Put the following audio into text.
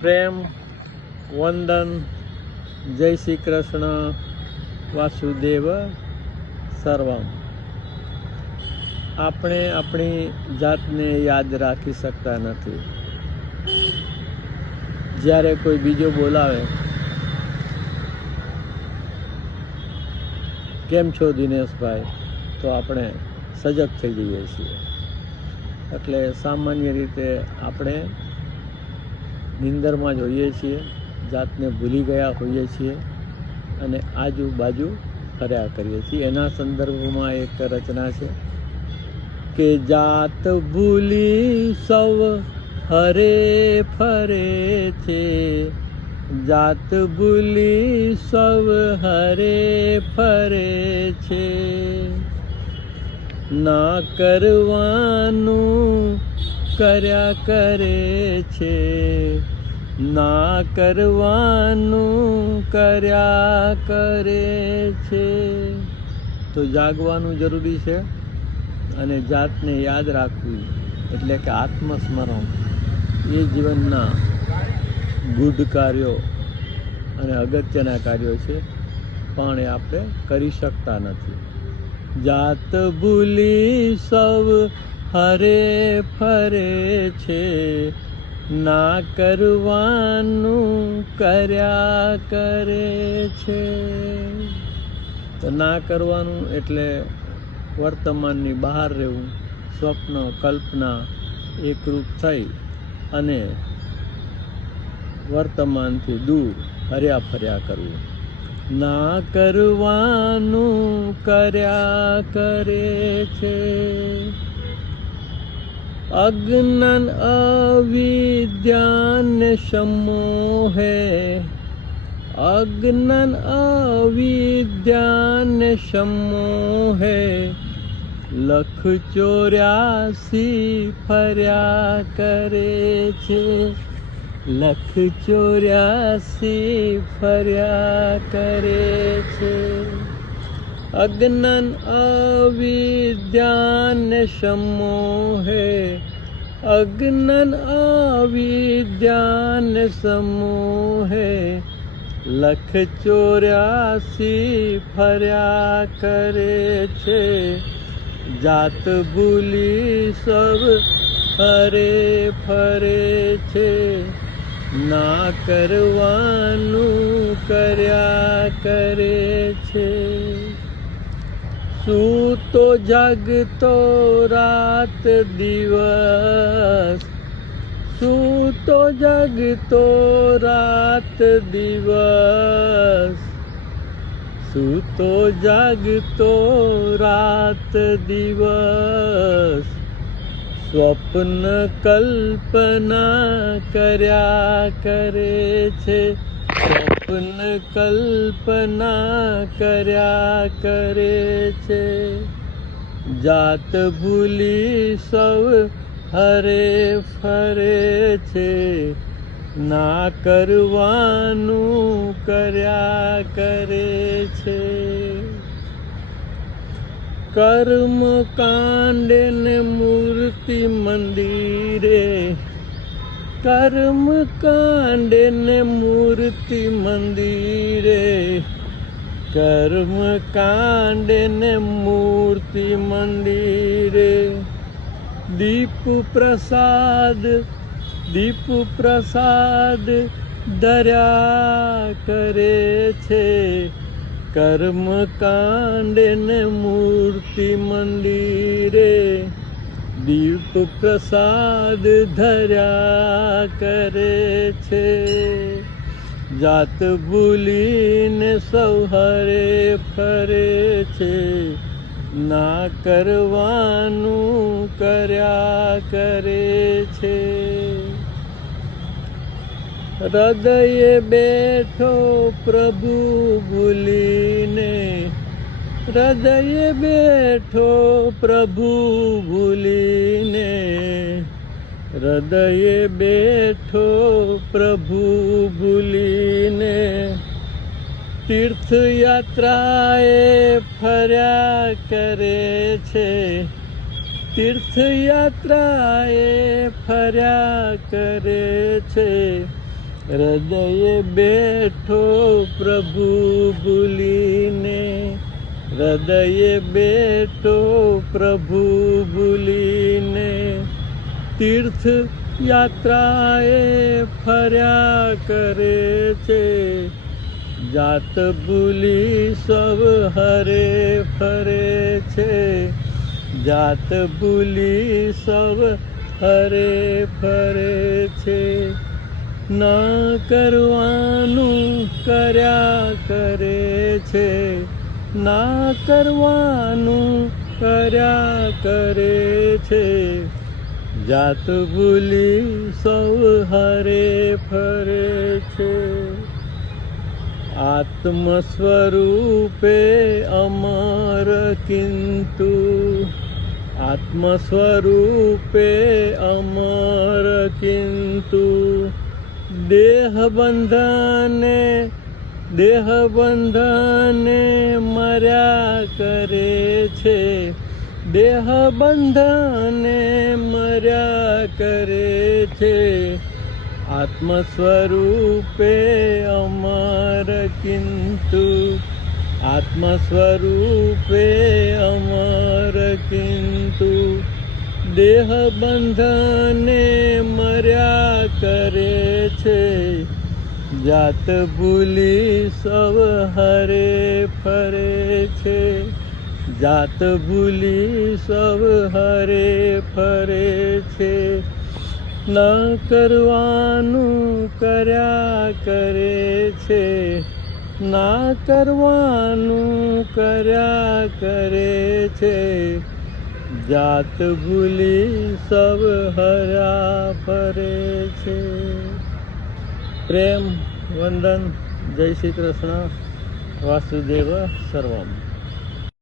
પ્રેમ, વંદન, જય શ્રી કૃષ્ણ, વાસુદેવ સર્વમ. આપણે આપણી જાતને યાદ રાખી શકતા નથી. જ્યારે કોઈ બીજો બોલાવે, કેમ છો દિનેશભાઈ, તો આપણે સજગ થઈ જઈએ છીએ. એટલે સામાન્ય રીતે આપણે નિંદરમાં જ હોઈએ છીએ, જાતને ભૂલી ગયા હોઈએ છીએ અને આજુબાજુ ફર્યા કરીએ છીએ. એના સંદર્ભમાં એક રચના છે કે જાત ભૂલી સૌ હરે ફરે છે, જાત ભૂલી સૌ હરે ફરે છે, ના કરવાનું કર્યા કરે છે, ના કરવાનું કર્યા કરે છે. તો જાગવાનું જરૂરી છે અને જાતને યાદ રાખવી એટલે કે આત્મસ્મરણ એ જીવનના ગુડ કાર્યો અને અગત્યના કાર્યો છે, પણ એ આપણે કરી શકતા નથી. જાત ભૂલી સૌ હરે ફરે છે, ના કરવાનું કર્યા કરે છે. તો ના કરવાનું એટલે વર્તમાનની બહાર રહેવું, સ્વપ્ન કલ્પના એકરૂપ થઈ અને વર્તમાનથી દૂર હર્યા ફર્યા કરવું. ના કરવાનું કર્યા કરે છે, અજ્ઞાન અવિદ્યાન સમોહે, અજ્ઞાન અવિદ્યાન સમોહે, લખ 84 ફર્યા કરે છે, લખ 84 ફર્યા કરે છે. અજ્ઞાન અવિદ્યાન સમોહે, અજ્ઞાન અવિદ્યાન સમોહે, લખ 84 ફર્યા કરે છે, જાત ભૂલી સૌ હરે ફરે છે, ના કરવાનું કર્યા કરે છે. સૂતો જાગતો રાત દિવસ, સૂતો જાગતો રાત દિવસ, સૂતો જાગતો રાત દિવસ, સ્વપ્ન કલ્પના કર્યા કરે છે, સ્વપ્ન કલ્પના કર્યા કરે છે. જાત ભૂલી સૌ હરે ફરે છે, ના કરવાનું કર્યા કરે છે. કર્મ કાંડ ને મૂર્તિ મંદિરે, કર્મ કાંડ ને મૂર્તિ મંદિરે, કર્મ કાંડ ને મૂર્તિ મંદિરે, દીપ પ્રસાદ, દીપ પ્રસાદ ધર્યા કરે છે, કર્મ કાંડ ને મૂર્તિ મંદિરે, દીપ પ્રસાદ ધર્યા કરે છે. જાત ભૂલીને સૌ હરે ફરે છે, ના કરવાનું કર્યા કરે છે. હૃદયે બેઠો પ્રભુ ભૂલીને, હૃદયે બેઠો પ્રભુ ભૂલીને, હૃદયે બેઠો પ્રભુ ભૂલીને, તીર્થયાત્રાએ ફર્યા કરે છે, તીર્થયાત્રાએ ફર્યા કરે છે, હૃદયે બેઠો પ્રભુ ભૂલીને, હૃદયે બેઠો પ્રભુ ભૂલીને, તીર્થ યાત્રાએ ફર્યા કરે છે, જાત ભૂલી સૌ હરે ફરે છે, જાત ભૂલી સૌ હરે ફરે છે. ના કરવાનું કર્યા કરે છે, ના કરવાનું કર્યા કરે છે, જાત ભૂલી સૌ હરે ફરે છે. આત્મ સ્વરૂપે અમર કિંતુ, આત્મ સ્વરૂપે અમર કિંતુ, દેહ બંધને મર્યા કરે છે, દેહ બંધને મર્યા કરે છે, આત્મ સ્વરૂપે અમર કિંતુ, આત્મ સ્વરૂપે અમર કિંતુ, દેહ બંધને મર્યા કરે છે, જાત ભૂલી સૌ હરે ફરે છે, જાત ભૂલી સૌ હરે ફરે છે. ન કરવાનું કર્યા કરે છે, ના કરવાનું કર્યા કરે છે, જાત ભૂલી સૌ હર્યા ફરે છે. પ્રેમ વંદન. જય શ્રી કૃષ્ણ. વાસુદેવ સર્વમ.